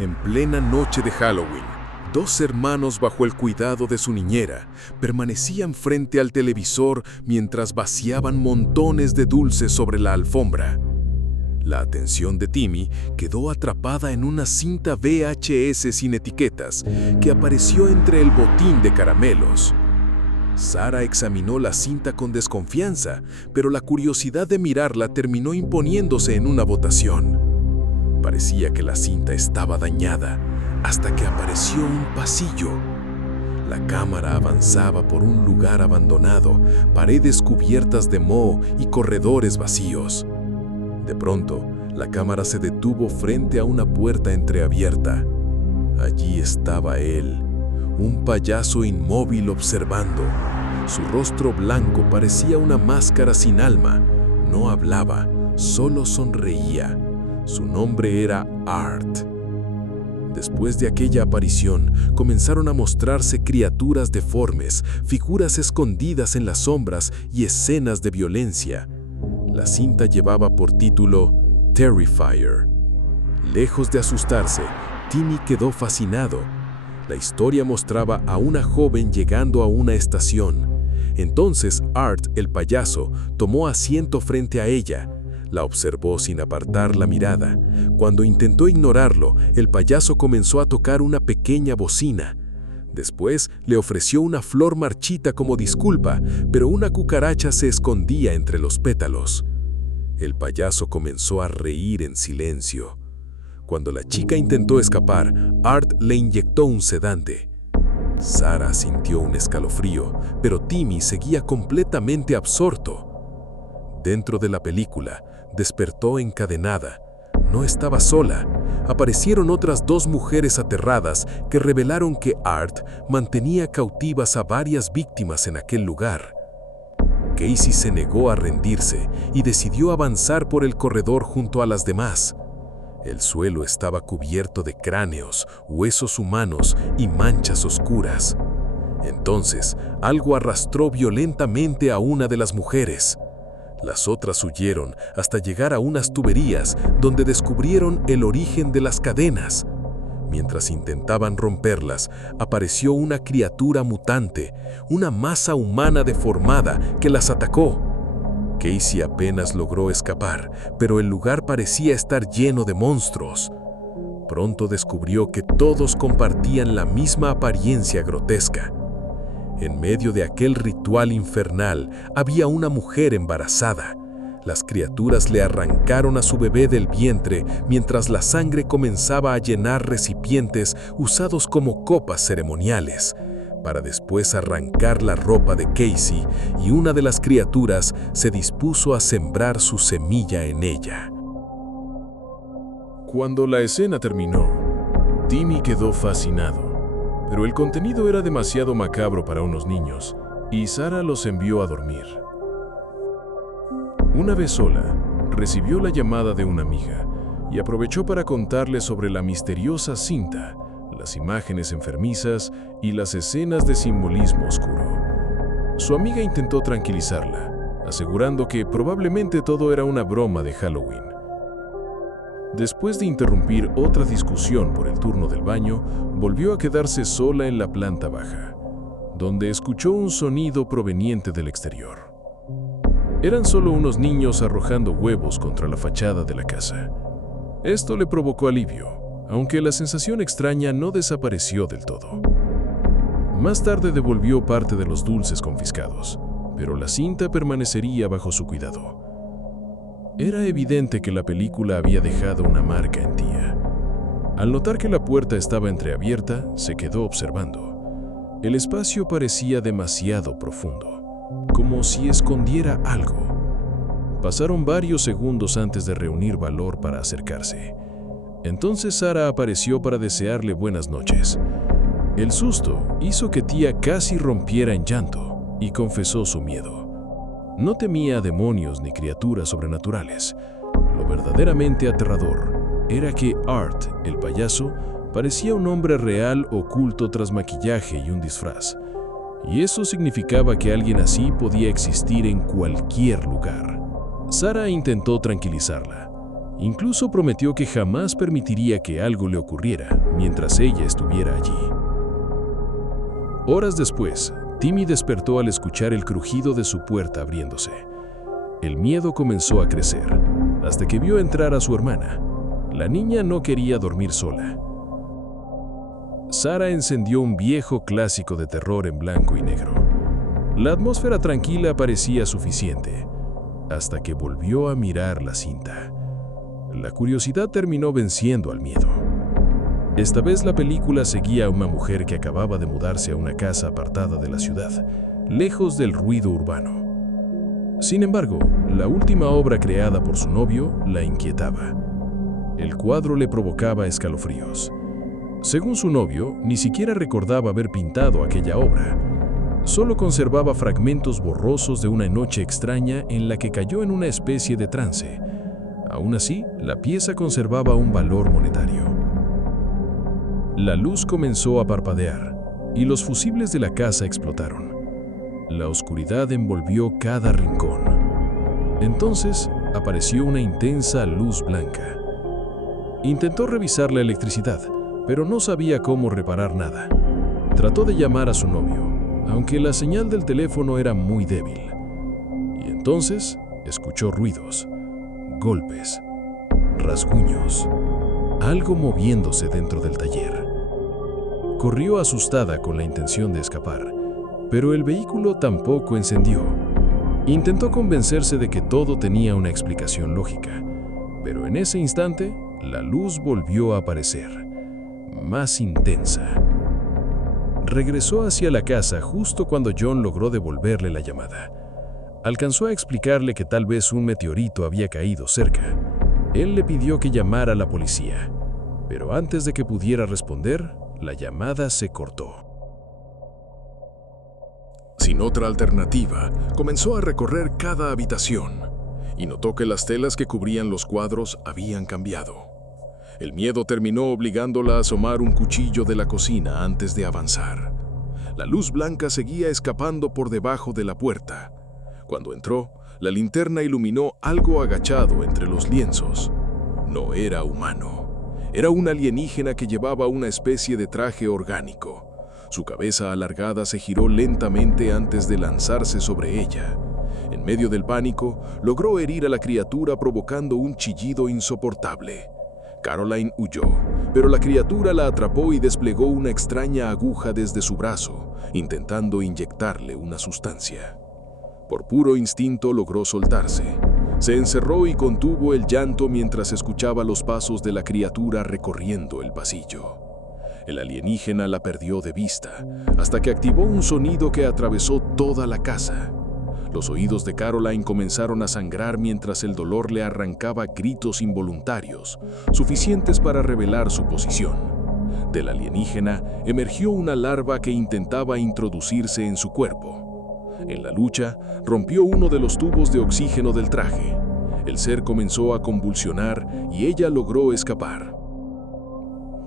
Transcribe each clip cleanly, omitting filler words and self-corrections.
En plena noche de Halloween, dos hermanos bajo el cuidado de su niñera permanecían frente al televisor mientras vaciaban montones de dulces sobre la alfombra. La atención de Timmy quedó atrapada en una cinta VHS sin etiquetas que apareció entre el botín de caramelos. Sarah examinó la cinta con desconfianza, pero la curiosidad de mirarla terminó imponiéndose en una votación. Parecía que la cinta estaba dañada, hasta que apareció un pasillo. La cámara avanzaba por un lugar abandonado, paredes cubiertas de moho y corredores vacíos. De pronto, la cámara se detuvo frente a una puerta entreabierta. Allí estaba él, un payaso inmóvil observando. Su rostro blanco parecía una máscara sin alma. No hablaba, solo sonreía. Su nombre era Art. Después de aquella aparición, comenzaron a mostrarse criaturas deformes, figuras escondidas en las sombras y escenas de violencia. La cinta llevaba por título Terrifier. Lejos de asustarse, Timmy quedó fascinado. La historia mostraba a una joven llegando a una estación. Entonces Art, el payaso, tomó asiento frente a ella. La observó sin apartar la mirada. Cuando intentó ignorarlo, el payaso comenzó a tocar una pequeña bocina. Después le ofreció una flor marchita como disculpa, pero una cucaracha se escondía entre los pétalos. El payaso comenzó a reír en silencio. Cuando la chica intentó escapar, Art le inyectó un sedante. Sarah sintió un escalofrío, pero Timmy seguía completamente absorto. Dentro de la película, despertó encadenada. No estaba sola. Aparecieron otras dos mujeres aterradas que revelaron que Art mantenía cautivas a varias víctimas en aquel lugar. Casey se negó a rendirse y decidió avanzar por el corredor junto a las demás. El suelo estaba cubierto de cráneos, huesos humanos y manchas oscuras. Entonces, algo arrastró violentamente a una de las mujeres. Las otras huyeron hasta llegar a unas tuberías donde descubrieron el origen de las cadenas. Mientras intentaban romperlas, apareció una criatura mutante, una masa humana deformada que las atacó. Casey apenas logró escapar, pero el lugar parecía estar lleno de monstruos. Pronto descubrió que todos compartían la misma apariencia grotesca. En medio de aquel ritual infernal había una mujer embarazada. Las criaturas le arrancaron a su bebé del vientre mientras la sangre comenzaba a llenar recipientes usados como copas ceremoniales, para después arrancar la ropa de Casey, y una de las criaturas se dispuso a sembrar su semilla en ella. Cuando la escena terminó, Timmy quedó fascinado. Pero el contenido era demasiado macabro para unos niños, y Sarah los envió a dormir. Una vez sola, recibió la llamada de una amiga y aprovechó para contarle sobre la misteriosa cinta, las imágenes enfermizas y las escenas de simbolismo oscuro. Su amiga intentó tranquilizarla, asegurando que probablemente todo era una broma de Halloween. Después de interrumpir otra discusión por el turno del baño, volvió a quedarse sola en la planta baja, donde escuchó un sonido proveniente del exterior. Eran solo unos niños arrojando huevos contra la fachada de la casa. Esto le provocó alivio, aunque la sensación extraña no desapareció del todo. Más tarde devolvió parte de los dulces confiscados, pero la cinta permanecería bajo su cuidado. Era evidente que la película había dejado una marca en Tia. Al notar que la puerta estaba entreabierta, se quedó observando. El espacio parecía demasiado profundo, como si escondiera algo. Pasaron varios segundos antes de reunir valor para acercarse. Entonces Sarah apareció para desearle buenas noches. El susto hizo que Tia casi rompiera en llanto y confesó su miedo. No temía a demonios ni criaturas sobrenaturales. Lo verdaderamente aterrador era que Art, el payaso, parecía un hombre real oculto tras maquillaje y un disfraz. Y eso significaba que alguien así podía existir en cualquier lugar. Sarah intentó tranquilizarla, Incluso prometió que jamás permitiría que algo le ocurriera mientras ella estuviera allí. Horas después, Timmy despertó al escuchar el crujido de su puerta abriéndose. El miedo comenzó a crecer, hasta que vio entrar a su hermana. La niña no quería dormir sola. Sarah encendió un viejo clásico de terror en blanco y negro. La atmósfera tranquila parecía suficiente, hasta que volvió a mirar la cinta. La curiosidad terminó venciendo al miedo. Esta vez la película seguía a una mujer que acababa de mudarse a una casa apartada de la ciudad, lejos del ruido urbano. Sin embargo, la última obra creada por su novio la inquietaba. El cuadro le provocaba escalofríos. Según su novio, ni siquiera recordaba haber pintado aquella obra. Solo conservaba fragmentos borrosos de una noche extraña en la que cayó en una especie de trance. Aún así, la pieza conservaba un valor monetario. La luz comenzó a parpadear y los fusibles de la casa explotaron. La oscuridad envolvió cada rincón. Entonces apareció una intensa luz blanca. Intentó revisar la electricidad, pero no sabía cómo reparar nada. Trató de llamar a su novio, aunque la señal del teléfono era muy débil. Y entonces escuchó ruidos, golpes, rasguños, algo moviéndose dentro del taller. Corrió asustada con la intención de escapar, pero el vehículo tampoco encendió. Intentó convencerse de que todo tenía una explicación lógica, pero en ese instante la luz volvió a aparecer, más intensa. Regresó hacia la casa justo cuando John logró devolverle la llamada. Alcanzó a explicarle que tal vez un meteorito había caído cerca. Él le pidió que llamara a la policía, pero antes de que pudiera responder, la llamada se cortó. Sin otra alternativa, comenzó a recorrer cada habitación y notó que las telas que cubrían los cuadros habían cambiado. El miedo terminó obligándola a asomar un cuchillo de la cocina antes de avanzar. La luz blanca seguía escapando por debajo de la puerta. Cuando entró, la linterna iluminó algo agachado entre los lienzos. No era humano. Era un alienígena que llevaba una especie de traje orgánico. Su cabeza alargada se giró lentamente antes de lanzarse sobre ella. En medio del pánico, logró herir a la criatura provocando un chillido insoportable. Caroline huyó, pero la criatura la atrapó y desplegó una extraña aguja desde su brazo, intentando inyectarle una sustancia. Por puro instinto logró soltarse. Se encerró y contuvo el llanto mientras escuchaba los pasos de la criatura recorriendo el pasillo. El alienígena la perdió de vista, hasta que activó un sonido que atravesó toda la casa. Los oídos de Caroline comenzaron a sangrar mientras el dolor le arrancaba gritos involuntarios, suficientes para revelar su posición. Del alienígena emergió una larva que intentaba introducirse en su cuerpo. En la lucha, rompió uno de los tubos de oxígeno del traje. El ser comenzó a convulsionar y ella logró escapar.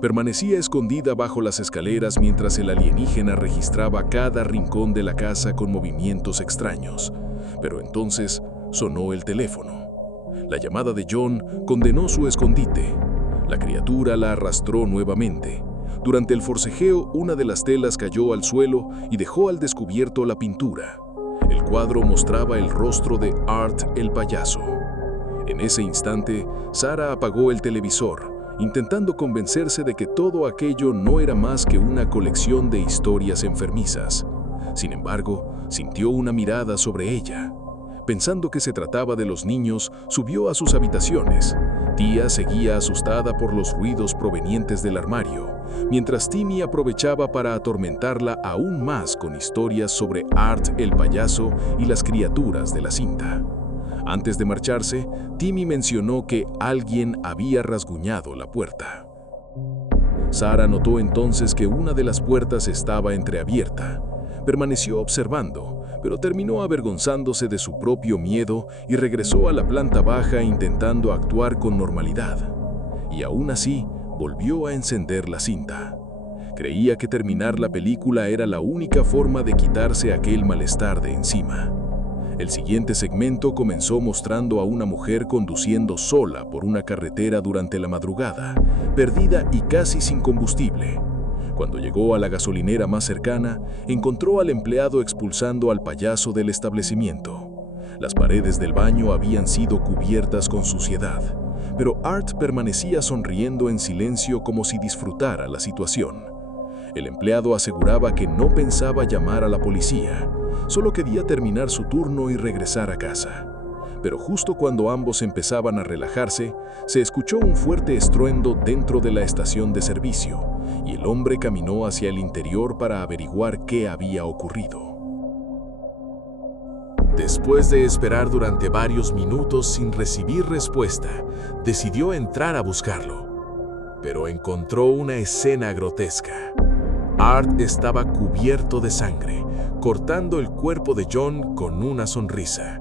Permanecía escondida bajo las escaleras mientras el alienígena registraba cada rincón de la casa con movimientos extraños. Pero entonces sonó el teléfono. La llamada de John condenó su escondite. La criatura la arrastró nuevamente. Durante el forcejeo, una de las telas cayó al suelo y dejó al descubierto la pintura. El cuadro mostraba el rostro de Art el payaso. En ese instante, Sarah apagó el televisor, intentando convencerse de que todo aquello no era más que una colección de historias enfermizas. Sin embargo, sintió una mirada sobre ella. Pensando que se trataba de los niños, subió a sus habitaciones. Tia seguía asustada por los ruidos provenientes del armario, mientras Timmy aprovechaba para atormentarla aún más con historias sobre Art el payaso y las criaturas de la cinta. Antes de marcharse, Timmy mencionó que alguien había rasguñado la puerta. Sarah notó entonces que una de las puertas estaba entreabierta. Permaneció observando, pero terminó avergonzándose de su propio miedo y regresó a la planta baja intentando actuar con normalidad. Y aún así, volvió a encender la cinta. Creía que terminar la película era la única forma de quitarse aquel malestar de encima. El siguiente segmento comenzó mostrando a una mujer conduciendo sola por una carretera durante la madrugada, perdida y casi sin combustible. Cuando llegó a la gasolinera más cercana, encontró al empleado expulsando al payaso del establecimiento. Las paredes del baño habían sido cubiertas con suciedad, pero Art permanecía sonriendo en silencio como si disfrutara la situación. El empleado aseguraba que no pensaba llamar a la policía, solo quería terminar su turno y regresar a casa. Pero justo cuando ambos empezaban a relajarse, se escuchó un fuerte estruendo dentro de la estación de servicio, y el hombre caminó hacia el interior para averiguar qué había ocurrido. Después de esperar durante varios minutos sin recibir respuesta, decidió entrar a buscarlo, pero encontró una escena grotesca. Art estaba cubierto de sangre, cortando el cuerpo de John con una sonrisa,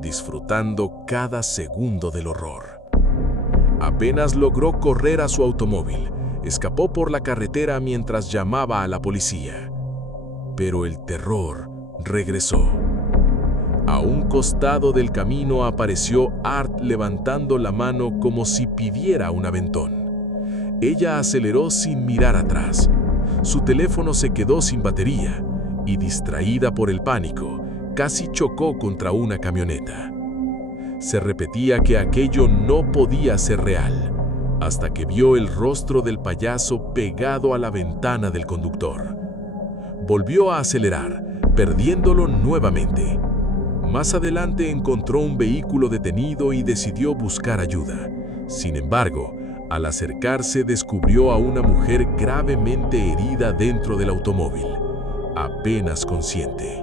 disfrutando cada segundo del horror. Apenas logró correr a su automóvil, escapó por la carretera mientras llamaba a la policía. Pero el terror regresó. A un costado del camino apareció Art levantando la mano como si pidiera un aventón. Ella aceleró sin mirar atrás. Su teléfono se quedó sin batería y, distraída por el pánico, casi chocó contra una camioneta. Se repetía que aquello no podía ser real, hasta que vio el rostro del payaso pegado a la ventana del conductor. Volvió a acelerar, perdiéndolo nuevamente. Más adelante encontró un vehículo detenido y decidió buscar ayuda. Sin embargo, al acercarse descubrió a una mujer gravemente herida dentro del automóvil, apenas consciente.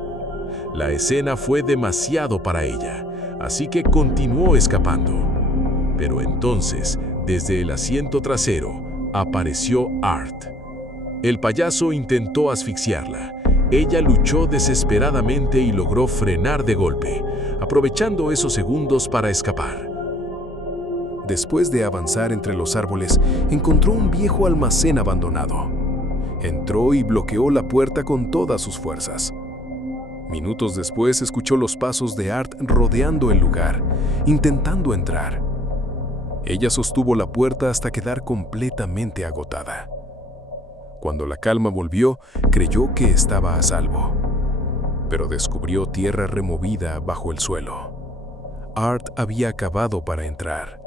La escena fue demasiado para ella, así que continuó escapando. Pero entonces, desde el asiento trasero, apareció Art. El payaso intentó asfixiarla. Ella luchó desesperadamente y logró frenar de golpe, aprovechando esos segundos para escapar. Después de avanzar entre los árboles, encontró un viejo almacén abandonado. Entró y bloqueó la puerta con todas sus fuerzas. Minutos después escuchó los pasos de Art rodeando el lugar, intentando entrar. Ella sostuvo la puerta hasta quedar completamente agotada. Cuando la calma volvió, creyó que estaba a salvo, pero descubrió tierra removida bajo el suelo. Art había acabado para entrar.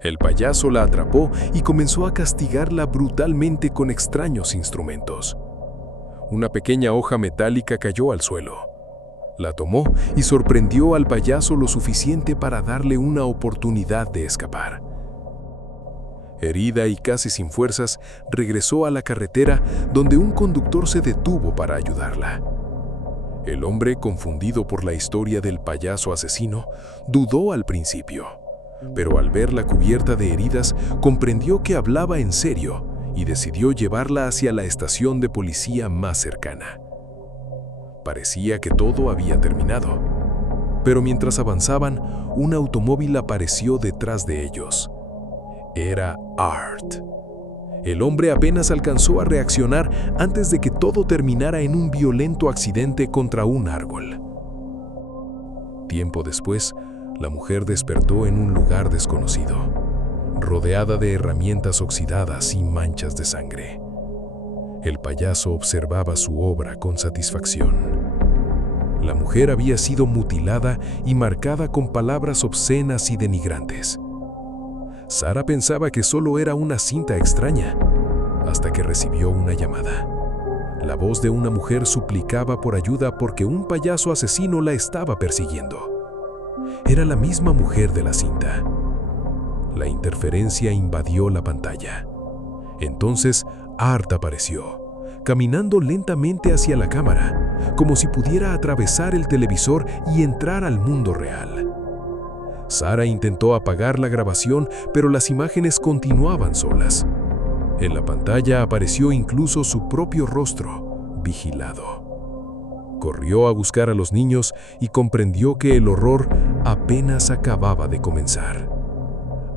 El payaso la atrapó y comenzó a castigarla brutalmente con extraños instrumentos. Una pequeña hoja metálica cayó al suelo. La tomó y sorprendió al payaso lo suficiente para darle una oportunidad de escapar. Herida y casi sin fuerzas, regresó a la carretera donde un conductor se detuvo para ayudarla. El hombre, confundido por la historia del payaso asesino, dudó al principio, pero al verla cubierta de heridas, comprendió que hablaba en serio y decidió llevarla hacia la estación de policía más cercana. Parecía que todo había terminado, pero mientras avanzaban, un automóvil apareció detrás de ellos. Era Art. El hombre apenas alcanzó a reaccionar antes de que todo terminara en un violento accidente contra un árbol. Tiempo después, la mujer despertó en un lugar desconocido, rodeada de herramientas oxidadas y manchas de sangre. El payaso observaba su obra con satisfacción. La mujer había sido mutilada y marcada con palabras obscenas y denigrantes. Sara pensaba que solo era una cinta extraña, hasta que recibió una llamada. La voz de una mujer suplicaba por ayuda porque un payaso asesino la estaba persiguiendo. Era la misma mujer de la cinta. La interferencia invadió la pantalla. Entonces, Art apareció, caminando lentamente hacia la cámara, como si pudiera atravesar el televisor y entrar al mundo real. Sara intentó apagar la grabación, pero las imágenes continuaban solas. En la pantalla apareció incluso su propio rostro, vigilado. Corrió a buscar a los niños y comprendió que el horror apenas acababa de comenzar.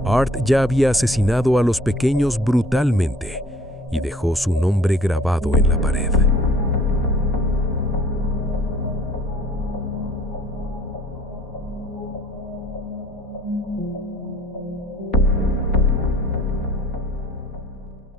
Art ya había asesinado a los pequeños brutalmente y dejó su nombre grabado en la pared.